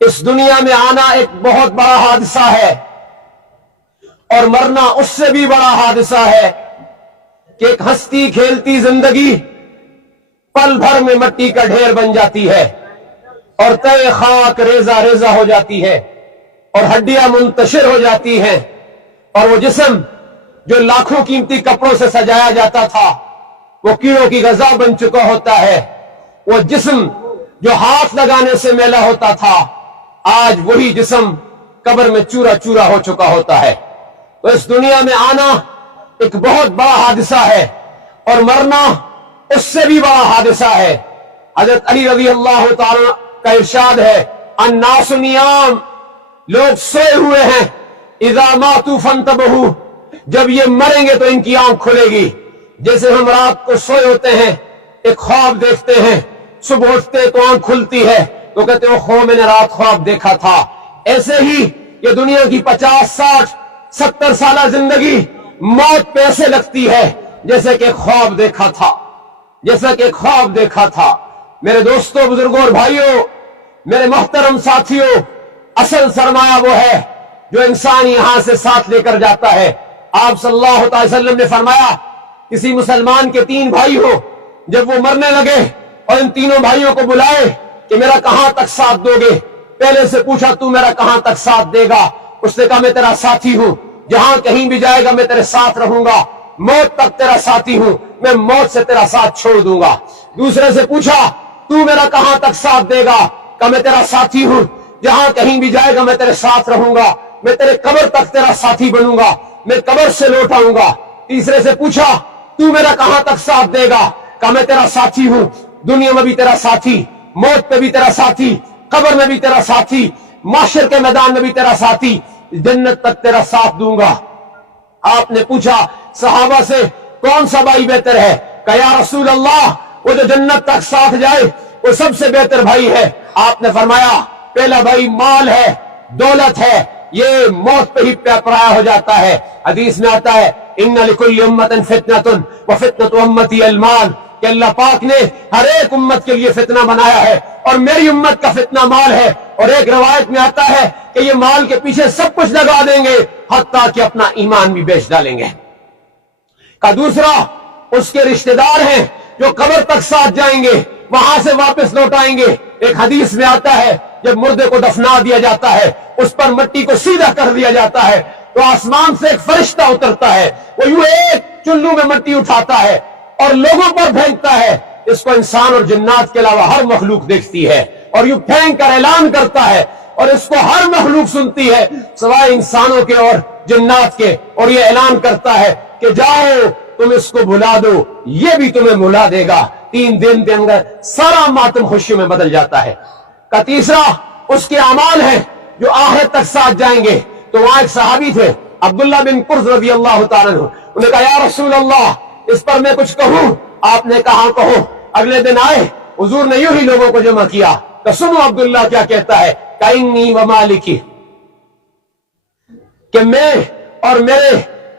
اس دنیا میں آنا ایک بہت بڑا حادثہ ہے اور مرنا اس سے بھی بڑا حادثہ ہے کہ ایک ہستی کھیلتی زندگی پل بھر میں مٹی کا ڈھیر بن جاتی ہے اور تہ خاک ریزہ ریزہ ہو جاتی ہے اور ہڈیاں منتشر ہو جاتی ہیں، اور وہ جسم جو لاکھوں قیمتی کپڑوں سے سجایا جاتا تھا وہ کیڑوں کی غذا بن چکا ہوتا ہے، وہ جسم جو ہاتھ لگانے سے میلا ہوتا تھا آج وہی جسم قبر میں چورا چورا ہو چکا ہوتا ہے۔ تو اس دنیا میں آنا ایک بہت بڑا حادثہ ہے اور مرنا اس سے بھی بڑا حادثہ ہے۔ حضرت علی رضی اللہ تعالی کا ارشاد ہے، الناس نیام، لوگ سوئے ہوئے ہیں، اذا ماتوا فانتبہوا، جب یہ مریں گے تو ان کی آنکھ کھلے گی۔ جیسے ہم رات کو سوئے ہوتے ہیں، ایک خواب دیکھتے ہیں، صبح اٹھتے تو آنکھ کھلتی ہے تو کہتے ہیں وہ میں نے رات خواب دیکھا تھا، ایسے ہی یہ دنیا کی 50 60 70 سالہ زندگی موت پہ ایسے لگتی ہے جیسے کہ خواب دیکھا تھا، جیسا کہ خواب دیکھا تھا۔ میرے دوستوں، بزرگوں اور بھائیوں، میرے محترم ساتھیوں، اصل سرمایہ وہ ہے جو انسان یہاں سے ساتھ لے کر جاتا ہے۔ آپ صلی اللہ علیہ وسلم نے فرمایا کسی مسلمان کے 3 بھائی ہو، جب وہ مرنے لگے اور ان تینوں بھائیوں کو بلائے کہ میرا کہاں تک ساتھ دو گے، پہلے سے پوچھا تو میرا کہاں تک ساتھ دے گا؟ اس نے کہا میں تیرا ساتھی ہوں، جہاں کہیں بھی جائے گا میں تیرے ساتھ رہوں گا، موت تک تیرا ساتھی ہوں، میں موت سے تیرا ساتھ چھوڑ دوں گا۔ دوسرے سے پوچھا تو میرا کہاں تک ساتھ دے گا؟ کہا میں تیرا ساتھی ہوں، جہاں کہیں بھی جائے گا میں تیرے ساتھ رہوں گا، میں تیرے قبر تک تیرا ساتھی بنوں گا، میں قبر سے لوٹ آؤں گا۔ تیسرے سے پوچھا تو میرا کہاں تک ساتھ دے گا؟ کہا میں تیرا ساتھی ہوں، دنیا میں بھی تیرا ساتھی، موت پہ بھی تیرا ساتھی، قبر میں بھی تیرا ساتھی، معاشر کے میدان میں بھی تیرا ساتھی، جنت تک تیرا ساتھ دوں گا۔ آپ نے پوچھا صحابہ سے کون سا بھائی بہتر ہے؟ کہا یا رسول اللہ وہ جو جنت تک ساتھ جائے وہ سب سے بہتر بھائی ہے۔ آپ نے فرمایا پہلا بھائی مال ہے، دولت ہے، یہ موت پہ ہی پرایا ہو جاتا ہے۔ حدیث میں آتا ہے ان لکل امۃ فتنۃ وفتنۃ امتی المال، کہ اللہ پاک نے ہر ایک امت کے لیے فتنہ بنایا ہے اور میری امت کا فتنہ مال ہے، اور ایک روایت میں آتا ہے کہ یہ مال کے پیچھے سب کچھ لگا دیں گے حتیٰ کہ اپنا ایمان بھی بیچ ڈالیں گے۔ کا دوسرا اس کے رشتہ دار ہیں جو قبر تک ساتھ جائیں گے، وہاں سے واپس لوٹ آئیں گے۔ ایک حدیث میں آتا ہے جب مردے کو دفنا دیا جاتا ہے، اس پر مٹی کو سیدھا کر دیا جاتا ہے تو آسمان سے ایک فرشتہ اترتا ہے، وہ یوں ایک چلو میں مٹی اٹھاتا ہے اور لوگوں پر پھینکتا ہے۔ اس کو انسان اور جنات کے علاوہ ہر مخلوق دیکھتی ہے اور یوں پھینک کر اعلان کرتا ہے، اور اس کو ہر مخلوق سنتی ہے سوائے انسانوں کے اور جنات کے، اور یہ اعلان کرتا ہے کہ جاؤ تم اس کو بھلا دو، یہ بھی تمہیں بھلا دے گا۔ 3 دن کے اندر سارا ماتم خوشیوں میں بدل جاتا ہے۔ کا تیسرا اس کے اعمال ہیں جو آخرت تک ساتھ جائیں گے۔ تو وہاں ایک صحابی تھے عبداللہ بن قرظ رضی اللہ تعالیٰ عنہ، انہوں نے کہا یا رسول اللہ اس پر میں کچھ کہوں؟ آپ نے کہا کہو۔ اگلے دن آئے، حضور نے یوں ہی لوگوں کو جمع کیا کہ سنو عبداللہ کیا کہتا ہے، کہ انی و مالکی، کہ میں اور میرے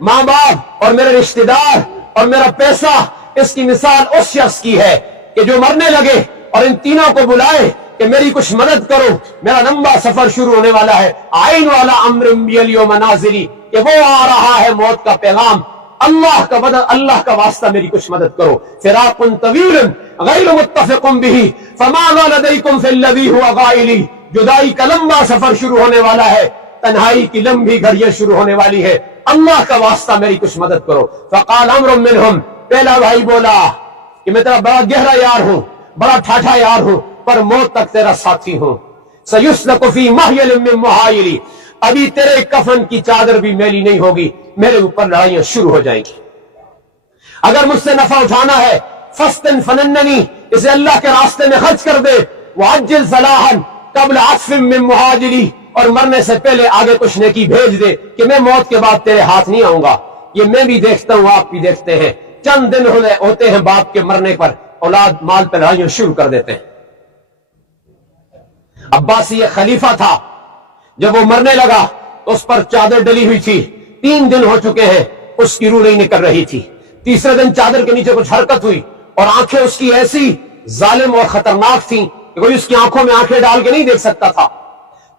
ماں باپ اور میرے رشتہ دار اور میرا پیسہ اس کی مثال اس شخص کی ہے کہ جو مرنے لگے اور ان تینوں کو بلائے کہ میری کچھ مدد کرو، میرا لمبا سفر شروع ہونے والا ہے، عین والا امر بی الیوم نازلی، کہ وہ آ رہا ہے موت کا پیغام، اللہ کا مدد، اللہ کا واسطہ میری کچھ مدد کرو۔ فراق طویل غیر متفق به فماذا لدیکم فی الذی هو غائلی، جدائی کا لمبا سفر شروع ہونے والا ہے، تنہائی کی لمبی گھڑیاں شروع ہونے والی ہے، اللہ کا واسطہ میری کچھ مدد کرو۔ فقال امر منہم، پہلا بھائی بولا کہ میں تیرا بڑا گہرا یار ہوں، بڑا ٹھاٹھا یار ہوں، پر موت تک تیرا ساتھی ہوں۔ سیسلک فی محیل من محایلی، ابھی تیرے کفن کی چادر بھی میلی نہیں ہوگی، میرے اوپر لڑائیاں شروع ہو جائیں گی۔ اگر مجھ سے نفع اٹھانا ہے فستن فنننی، اسے اللہ کے راستے میں خرچ کر دے، وعجل صلاحا قبل عطف من مہاجری، اور مرنے سے پہلے آگے کچھ نیکی بھیج دے کہ میں موت کے بعد تیرے ہاتھ نہیں آؤں گا۔ یہ میں بھی دیکھتا ہوں، آپ بھی دیکھتے ہیں، چند دن ہوتے ہیں باپ کے مرنے پر اولاد مال پہ لڑائیاں شروع کر دیتے ہیں۔ عباسی یہ خلیفہ تھا، جب وہ مرنے لگا تو اس پر چادر ڈلی ہوئی تھی، 3 دن ہو چکے ہیں اس کی روح نہیں نکل رہی تھی۔ تیسرے دن چادر کے نیچے کچھ حرکت ہوئی اور آنکھیں اس کی ایسی ظالم اور خطرناک تھیں کہ کوئی اس کی آنکھوں میں آنکھیں ڈال کے نہیں دیکھ سکتا تھا۔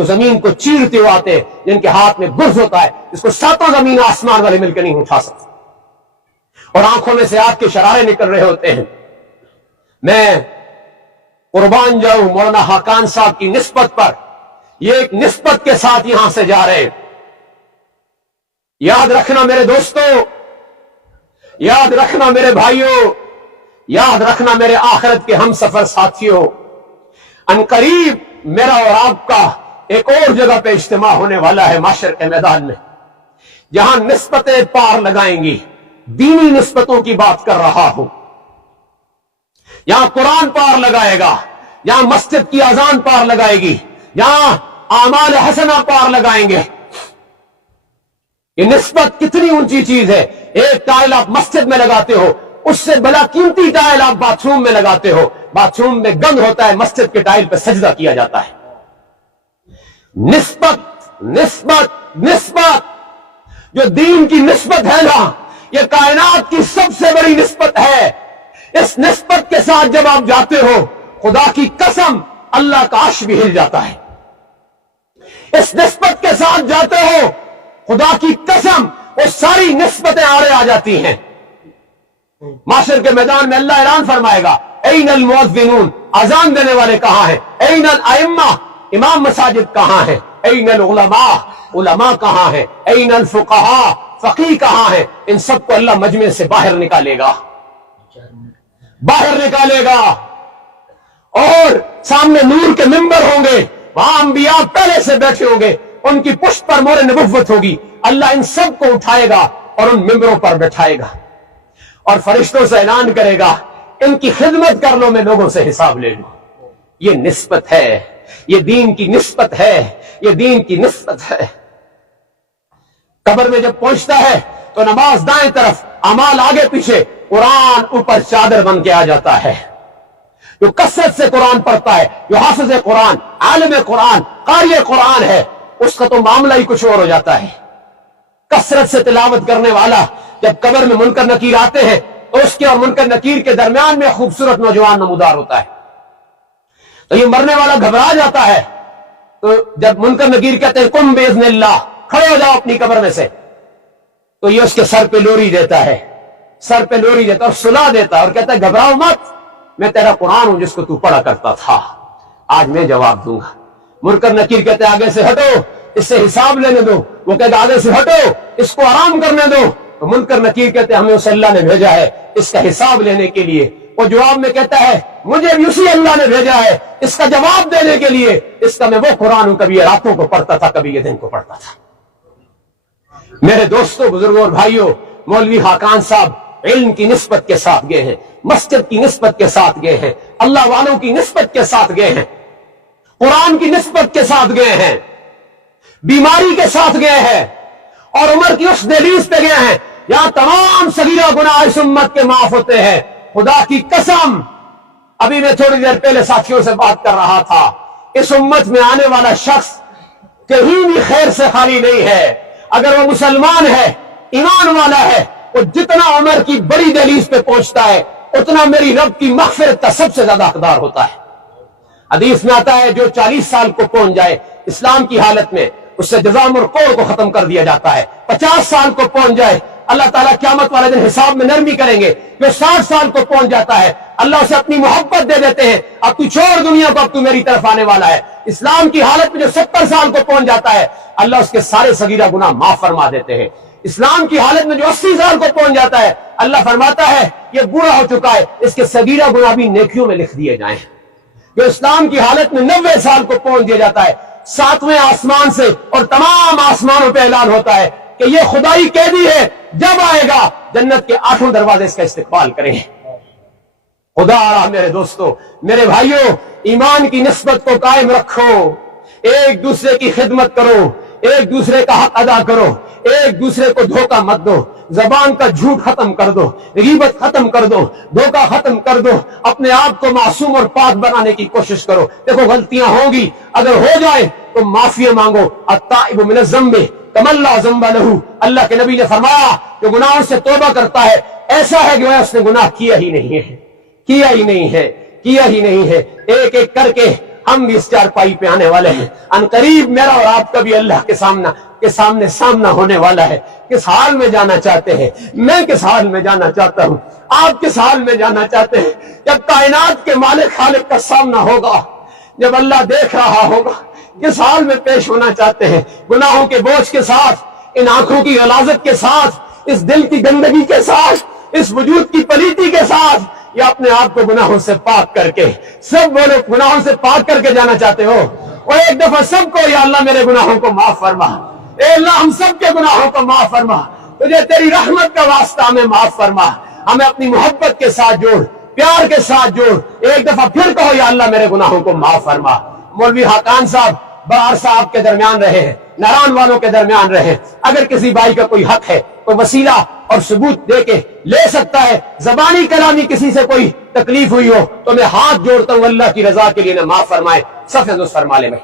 جو زمین کو چیرتے ہوئے آتے ہیں، جن کے ہاتھ میں گرز ہوتا ہے جس کو ساتوں زمین آسمان والے مل کے نہیں اٹھا سکتے، اور آنکھوں میں سے آگ کے شرارے نکل رہے ہوتے ہیں۔ میں قربان جاؤں مولانا حقان صاحب کی نسبت پر، یہ ایک نسبت کے ساتھ یہاں سے جا رہے ہیں۔ یاد رکھنا میرے دوستوں، یاد رکھنا میرے بھائیوں، یاد رکھنا میرے آخرت کے ہم سفر ساتھیوں، ان قریب میرا اور آپ کا ایک اور جگہ پہ اجتماع ہونے والا ہے معاشر کے میدان میں، جہاں نسبتیں پار لگائیں گی۔ دینی نسبتوں کی بات کر رہا ہوں۔ یہاں قرآن پار لگائے گا، یہاں مسجد کی اذان پار لگائے گی، یہاں اعمال حسنہ پار لگائیں گے۔ یہ نسبت کتنی اونچی چیز ہے۔ ایک ٹائل آپ مسجد میں لگاتے ہو، اس سے بلا قیمتی ٹائل آپ باتھ روم میں لگاتے ہو، باتھ روم میں گند ہوتا ہے، مسجد کے ٹائل پہ سجدہ کیا جاتا ہے۔ نسبت نسبت نسبت، جو دین کی نسبت ہے نا، یہ کائنات کی سب سے بڑی نسبت ہے۔ اس نسبت کے ساتھ جب آپ جاتے ہو، خدا کی قسم اللہ کا عرش بھی ہل جاتا ہے۔ اس نسبت کے ساتھ جاتے ہو، خدا کی قسم وہ ساری نسبتیں آڑے آ جاتی ہیں۔ معاشر کے میدان میں اللہ اعلان فرمائے گا، این المؤذنون، اذان دینے والے کہاں ہیں؟ این الائمہ، امام مساجد کہاں ہیں؟ این العلماء، علماء کہاں ہیں؟ این الفقہاء، فقیہ کہاں ہیں؟ ان سب کو اللہ مجمع سے باہر نکالے گا، باہر نکالے گا، اور سامنے نور کے ممبر ہوں گے، وہاں انبیاء پہلے سے بیٹھے ہوں گے، ان کی پشت پر مہر نبوت ہوگی۔ اللہ ان سب کو اٹھائے گا اور ان ممبروں پر بٹھائے گا، اور فرشتوں سے اعلان کرے گا، ان کی خدمت کر لو، میں لوگوں سے حساب لے لوں۔ یہ نسبت ہے، یہ دین کی نسبت ہے، یہ دین کی نسبت ہے۔ قبر میں جب پہنچتا ہے تو نماز دائیں طرف، اعمال آگے پیچھے، قرآن اوپر چادر بن کے آ جاتا ہے۔ جو کثرت سے قرآن پڑھتا ہے، جو حافظ قرآن، عالم قرآن، قاری قرآن ہے، اس کا تو معاملہ ہی کچھ اور ہو جاتا ہے۔ کثرت سے تلاوت کرنے والا جب قبر میں منکر نکیر آتے ہیں تو اس کے اور منکر نکیر کے درمیان میں خوبصورت نوجوان نمودار ہوتا ہے، تو یہ مرنے والا گھبرا جاتا ہے۔ تو جب منکر نکیر کہتے ہیں قم باذن اللہ، کھڑے ہو جاؤ اپنی قبر میں سے، تو یہ اس کے سر پہ لوری دیتا ہے، سر پہ لوری دیتا اور سلا دیتا ہے، اور کہتا ہے گھبراؤ مت، میں تیرا قرآن ہوں جس کو تو پڑھا کرتا تھا، آج میں جواب دوں گا۔ منکر نکیر کہتے ہیں آگے سے ہٹو، اس سے حساب لینے دو، وہ کہتا ہے آگے سے ہٹو، اس کو آرام کرنے دو۔ تو منکر نکیر کہتے ہیں ہمیں اس اللہ نے بھیجا ہے اس کا حساب لینے کے لیے۔ وہ جواب میں کہتا ہے مجھے بھی اسی اللہ نے بھیجا ہے اس کا جواب دینے کے لیے، اس کا میں وہ قرآن ہوں، کبھی یہ راتوں کو پڑھتا تھا، کبھی یہ دن کو پڑھتا تھا۔ میرے دوستوں، بزرگوں اور بھائیوں، مولوی حقان صاحب علم کی نسبت کے ساتھ گئے ہیں، مسجد کی نسبت کے ساتھ گئے ہیں، اللہ والوں کی نسبت کے ساتھ گئے ہیں، قرآن کی نسبت کے ساتھ گئے ہیں، بیماری کے ساتھ گئے ہیں، اور عمر کی اس دہلیز پہ گئے ہیں یہاں تمام صغیرہ گناہ اس امت کے معاف ہوتے ہیں۔ خدا کی قسم، ابھی میں تھوڑی دیر پہلے ساتھیوں سے بات کر رہا تھا، اس امت میں آنے والا شخص کہیں بھی خیر سے خالی نہیں ہے۔ اگر وہ مسلمان ہے، ایمان والا ہے، وہ جتنا عمر کی بڑی دہلیز پہ پہنچتا ہے اتنا میری رب کی مغفرت کا سب سے زیادہ حقدار ہوتا ہے۔ حدیث میں آتا ہے جو 40 سال کو پہنچ جائے اسلام کی حالت میں، اس سے جزام اور کوڑ کو ختم کر دیا جاتا ہے۔ 50 سال کو پہنچ جائے، اللہ تعالیٰ قیامت والے دن حساب میں نرمی کریں گے۔ جو 60 سال کو پہنچ جاتا ہے، اللہ اسے اپنی محبت دے دیتے ہیں، اب تو چھوڑ دنیا کو، اب تو میری طرف آنے والا ہے۔ اسلام کی حالت میں جو 70 سال کو پہنچ جاتا ہے، اللہ اس کے سارے صغیرہ گناہ معاف فرما دیتے ہیں۔ اسلام کی حالت میں جو 80 سال کو پہنچ جاتا ہے، اللہ فرماتا ہے یہ بوڑھا ہو چکا ہے، اس کے صغیرہ گناہ بھی نیکیوں میں لکھ دیے جائیں۔ جو اسلام کی حالت میں 90 سال کو پہنچ دیا جاتا ہے، 7ویں آسمان سے اور تمام آسمانوں پہ اعلان ہوتا ہے کہ یہ خدائی قیدی ہے، جب آئے گا جنت کے 8 دروازے اس کا استقبال کریں۔ خدا رہا میرے دوستو، میرے بھائیوں، ایمان کی نسبت کو قائم رکھو، ایک دوسرے کی خدمت کرو، ایک دوسرے کا حق ادا کرو، ایک دوسرے کو دھوکہ مت دو، زبان کا جھوٹ ختم کر دو، غیبت ختم کر دو، دھوکہ ختم کر دو، اپنے آپ کو معصوم اور پاک بنانے کی کوشش کرو۔ دیکھو غلطیاں ہوں گی، اگر ہو جائے تو معافی مانگو، التائب من الذنب کمن لا ذنب لہ۔ اللہ کے نبی نے فرمایا جو گناہوں سے توبہ کرتا ہے ایسا ہے کہ اس نے گناہ کیا ہی نہیں ہے، کیا ہی نہیں ہے، کیا ہی نہیں ہے۔ ایک ایک کر کے ہم بھی اس چارپائی پہ آنے والے ہیں. ان قریب میرا اور آپ کا بھی اللہ کے سامنے سامنا ہونے والا ہے. کس حال میں جانا چاہتے ہیں؟ میں کس حال میں جانا چاہتا ہوں؟ آپ کس حال میں جانا چاہتے ہیں؟ جب کائنات کے مالک خالق کا سامنا ہوگا، جب اللہ دیکھ رہا ہوگا، کس حال میں پیش ہونا چاہتے ہیں؟ گناہوں کے بوجھ کے ساتھ، ان آنکھوں کی غلاظت کے ساتھ، اس دل کی گندگی کے ساتھ، اس وجود کی پلیتی کے ساتھ، یا اپنے آپ کو گناہوں سے پاک کر کے؟ سب وہ لوگ گناہوں سے پاک کر کے جانا چاہتے ہو؟ اور ایک دفعہ سب کو، یا اللہ میرے گناہوں کو معاف فرما، اے اللہ ہم سب کے گناہوں کو معاف فرما، تجھے تیری رحمت کا واسطہ ہمیں معاف فرما، ہمیں اپنی محبت کے ساتھ جوڑ، پیار کے ساتھ جوڑ. ایک دفعہ پھر کہو یا اللہ میرے گناہوں کو معاف فرما. مولوی حقان صاحب بڑا عرصہ آپ کے درمیان رہے ہیں، ناران والوں کے درمیان رہے. اگر کسی بھائی کا کوئی حق ہے، کوئی وسیلہ اور ثبوت دے کے لے سکتا ہے، زبانی کلامی کسی سے کوئی تکلیف ہوئی ہو، تو میں ہاتھ جوڑتا ہوں اللہ کی رضا کے لیے نہ معاف فرمائے. صف فرما لے میں